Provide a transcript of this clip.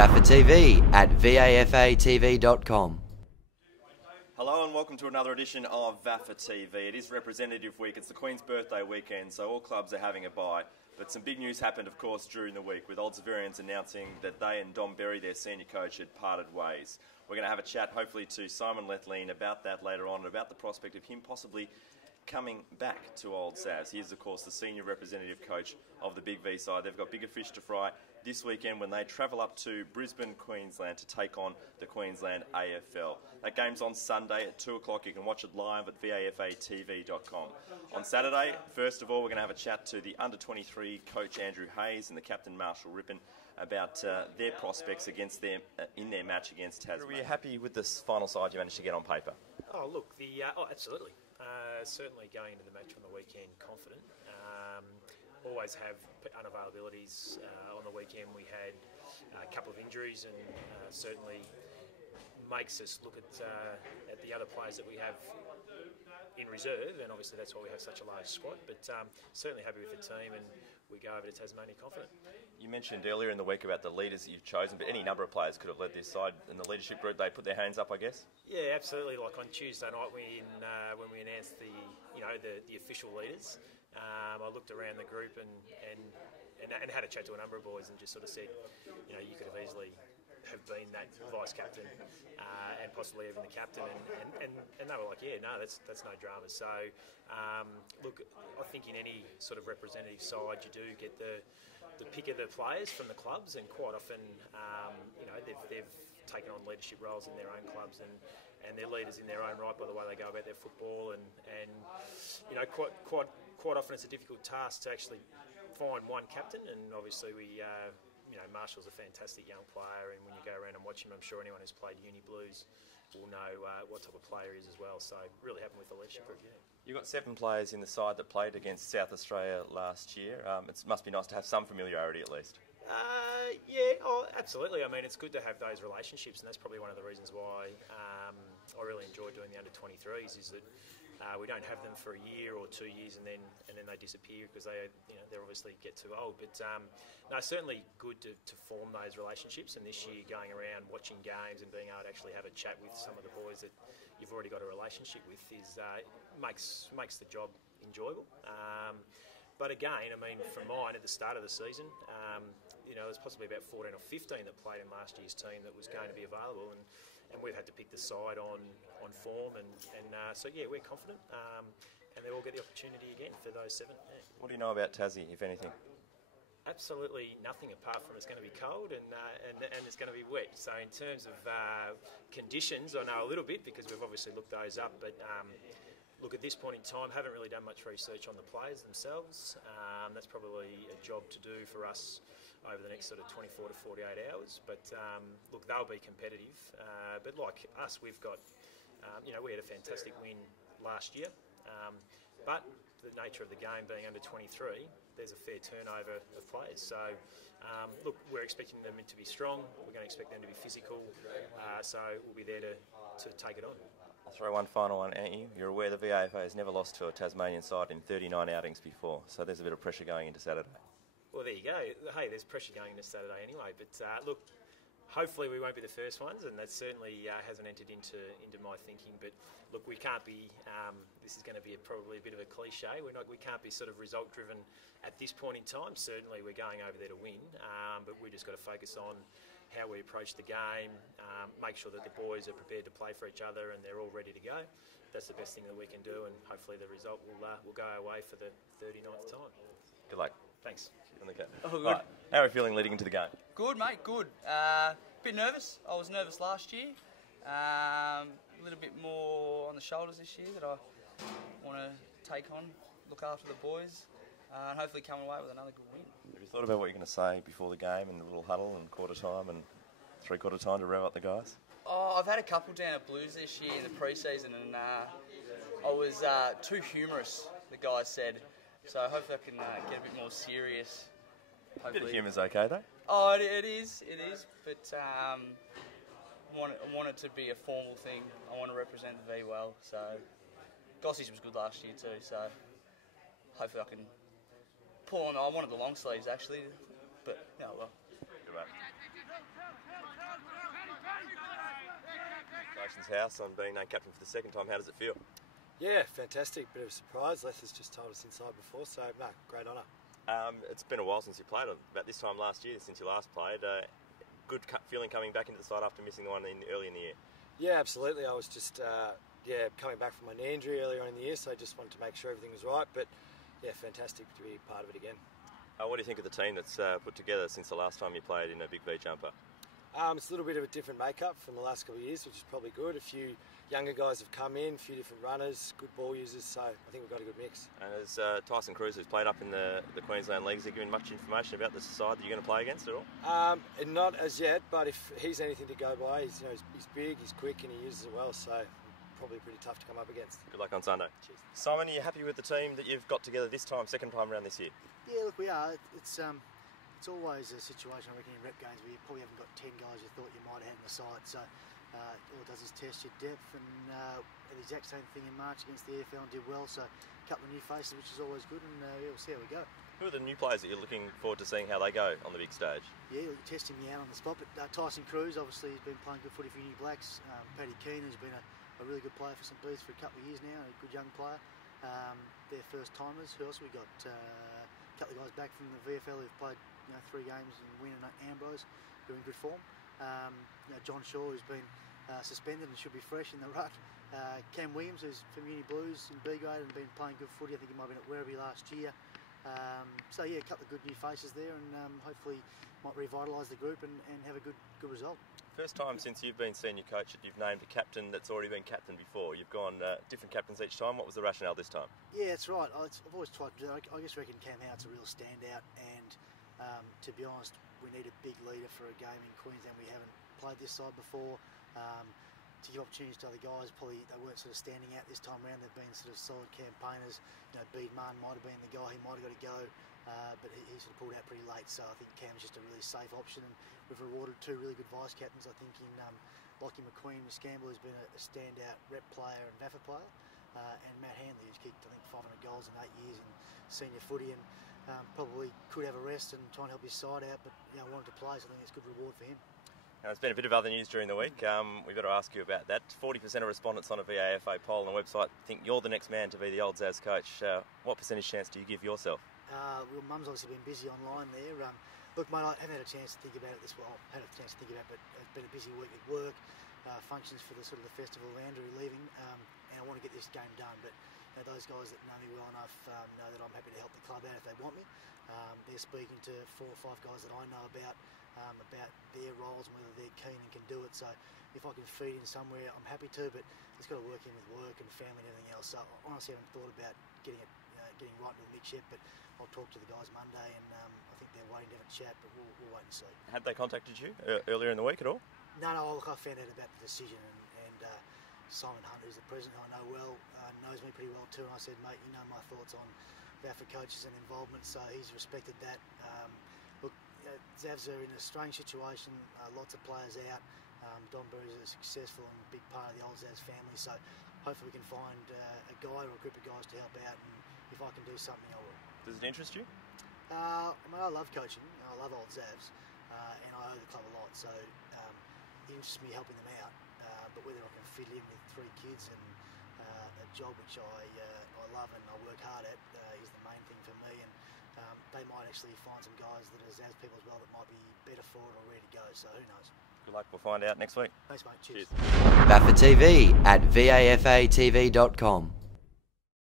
VAFA TV at vafatv.com. Hello and welcome to another edition of VAFA TV. It is Representative Week. It's the Queen's birthday weekend, so all clubs are having a bye. But some big news happened, of course, during the week, with Old Zaverians announcing that they and Dom Berry, their senior coach, had parted ways. We're going to have a chat, hopefully, to Simon Lethlean about that later on, and about the prospect of him possibly coming back to Old Savs. He is, of course, the senior representative coach of the Big V side. They've got bigger fish to fry this weekend when they travel up to Brisbane, Queensland to take on the Queensland AFL. That game's on Sunday at 2 o'clock. You can watch it live at vafatv.com. On Saturday, first of all, we're going to have a chat to the under-23 coach Andrew Hayes and the captain Marshall Rippon about their prospects against them in their match against Tasmania. Were you happy with this final side you managed to get on paper? Oh, look, absolutely. Certainly going into the match on the weekend confident. Always have unavailabilities. On the weekend we had a couple of injuries, and certainly makes us look at the other players that we have in reserve, and obviously that's why we have such a large squad. But certainly happy with the team, and we go over to Tasmania confident. You mentioned earlier in the week about the leaders that you've chosen, but any number of players could have led this side. In the leadership group, they put their hands up, I guess. Yeah, absolutely. Like on Tuesday night, when we announced the official leaders, I looked around the group and had a chat to a number of boys and just sort of said, you could have easily have been that vice captain and possibly even the captain, and they were like, yeah, no, that's no drama. So look, I think in any sort of representative side, you do get the pick of the players from the clubs, and quite often they've taken on leadership roles in their own clubs, and they're leaders in their own right by the way they go about their football, and quite often it's a difficult task to actually find one captain, and obviously we Marshall's a fantastic young player, and when you go around and watch him, I'm sure anyone who's played Uni Blues will know what type of player he is as well. So really happy with the leadership group. Yeah. You've got 7 players in the side that played against South Australia last year. It must be nice to have some familiarity at least. Absolutely. I mean, it's good to have those relationships, and that's probably one of the reasons why I really enjoy doing the under-23s, is that we don't have them for a year or 2 years and then they disappear because they obviously get too old. But no, certainly good to form those relationships, and this year going around watching games and being able to actually have a chat with some of the boys that you've already got a relationship with makes the job enjoyable. But again, I mean, from mine at the start of the season, there's possibly about 14 or 15 that played in last year's team that was going to be available, and we've had to pick the side on form, and so yeah, we're confident, and they all get the opportunity again for those 7. Yeah. What do you know about Tassie, if anything? Absolutely nothing, apart from it's going to be cold and it's going to be wet. So in terms of conditions, I know a little bit because we've obviously looked those up, but look, at this point in time, haven't really done much research on the players themselves. That's probably a job to do for us over the next sort of 24 to 48 hours. But look, they'll be competitive. But like us, we've got, we had a fantastic win last year. But the nature of the game being under 23, there's a fair turnover of players. So look, we're expecting them to be strong. We're going to expect them to be physical. So we'll be there to take it on. I'll throw one final one at you. You're aware the VAFA has never lost to a Tasmanian side in 39 outings before, so there's a bit of pressure going into Saturday. Well, there you go. Hey, there's pressure going into Saturday anyway, but look, hopefully we won't be the first ones, and that certainly hasn't entered into my thinking. But look, we can't be, this is going to be probably a bit of a cliche, we can't be sort of result driven at this point in time. Certainly we're going over there to win, but we've just got to focus on how we approach the game, make sure that the boys are prepared to play for each other and they're all ready to go. That's the best thing that we can do, and hopefully the result will go our way for the 39th time. Good luck. Thanks. Oh, good. Right. How are you feeling leading into the game? Good, mate, good. Bit nervous. I was nervous last year. A little bit more on the shoulders this year that I want to take on, look after the boys, and hopefully come away with another good win. Have you thought about what you're going to say before the game and the little huddle and quarter time and three-quarter time to rev up the guys? Oh, I've had a couple down at Blues this year in the pre-season, and I was too humorous, the guys said. So hopefully I can get a bit more serious. A bit of humour's okay though? Oh, it is. But I want it to be a formal thing. I want to represent the V well. So Gossies was good last year too. So hopefully I can pull on. I wanted the long sleeves actually, but no, well. Good mate. congratulations, House, on being named captain for the second time. How does it feel? Yeah, fantastic. Bit of a surprise. Les has just told us inside before, so no, great honour. It's been a while since you played, about this time last year, since you last played. Good feeling coming back into the side after missing the one early in the year. Yeah, absolutely. I was just coming back from my knee injury earlier on in the year, so I just wanted to make sure everything was right. But yeah, fantastic to be part of it again. What do you think of the team that's put together since the last time you played in a Big V jumper? It's a little bit of a different makeup from the last couple of years, which is probably good. A few younger guys have come in, a few different runners, good ball users, so I think we've got a good mix. And as Tyson Cruz, who's played up in the Queensland League, has he given much information about the side that you're going to play against at all? Not as yet, but if he's anything to go by, he's big, he's quick, and he uses it well, so probably pretty tough to come up against. Good luck on Sunday. Cheers. Simon, are you happy with the team that you've got together this time, second time around this year? Yeah, look, we are. It's always a situation, I reckon, in rep games where you probably haven't got 10 guys you thought you might have in the side. So all it does is test your depth, and the exact same thing in March against the AFL and did well. So a couple of new faces, which is always good, and we'll see how we go. Who are the new players that you're looking forward to seeing how they go on the big stage? Yeah, you're testing me out on the spot. But Tyson Cruz, obviously, has been playing good footy for New Blacks. Paddy Keane has been a really good player for St Booths for a couple of years now, a good young player. They're first timers. Who else have we got? A couple of guys back from the VFL who've played 3 games and Wynn and Ambrose, who are in good form. John Shaw, who's been suspended and should be fresh in the rut. Cam Williams, who's from Uni Blues in B grade and been playing good footy. I think he might have been at Werribee last year. So yeah, a couple of good new faces there, and hopefully might revitalise the group and have a good result. First time since you've been senior coach that you've named a captain that's already been captain before. You've gone different captains each time. What was the rationale this time? Yeah, that's right. I've always tried to do that. I just reckon Cam Howard's a real standout, and to be honest, we need a big leader for a game in Queensland. We haven't played this side before. To give opportunities to other guys, probably they weren't sort of standing out this time around. They've been sort of solid campaigners. Bede Martin might have been the guy who might have got to go, but he sort of pulled out pretty late. So I think Cam's just a really safe option, and we've rewarded 2 really good vice captains. I think in Lockie McQueen, Miss Campbell, who's been a standout rep player and VAFA player, and Matt Handley, who's kicked I think 500 goals in 8 years in senior footy, and probably could have a rest and try and help his side out, but wanted to play, so I think it's a good reward for him. Now, there's been a bit of other news during the week. We've got to ask you about that. 40% of respondents on a VAFA poll on the website think you're the next man to be the old Zaz coach. What percentage chance do you give yourself? Well, Mum's obviously been busy online there. Look, mate, I haven't had a chance to think about it I had a chance to think about it, but it's been a busy week at work, functions for the sort of the festival, Andrew leaving, and I want to get this game done. But those guys that know me well enough know that I'm happy to help the club out if they want me. They're speaking to 4 or 5 guys that I know about their roles and whether they're keen and can do it. So if I can feed in somewhere, I'm happy to, but it's got to work in with work and family and everything else. So I honestly haven't thought about getting right into the mix yet, but I'll talk to the guys Monday, and I think they're waiting to have a chat, but we'll wait and see. Had they contacted you earlier in the week at all? No, look, I found out about the decision, and Simon Hunt, who's the president who I know well, knows me pretty well too, and I said, mate, you know my thoughts on VAFA coaches and involvement, so he's respected that. Look, Zavs are in a strange situation, lots of players out. Don Burry's a successful and big part of the old Zavs family, so hopefully we can find a guy or a group of guys to help out, and if I can do something, I will. Does it interest you? I love coaching, I love old Zavs, and I owe the club a lot, so it interests me helping them out, but whether I can fit in with 3 kids and a job which I love and I work hard at is the main thing for me, and they might actually find some guys that are Zavs people as well that might be better for it or ready to go, so who knows. Good luck, we'll find out next week. Thanks mate, cheers. VAFA TV at vafatv.com.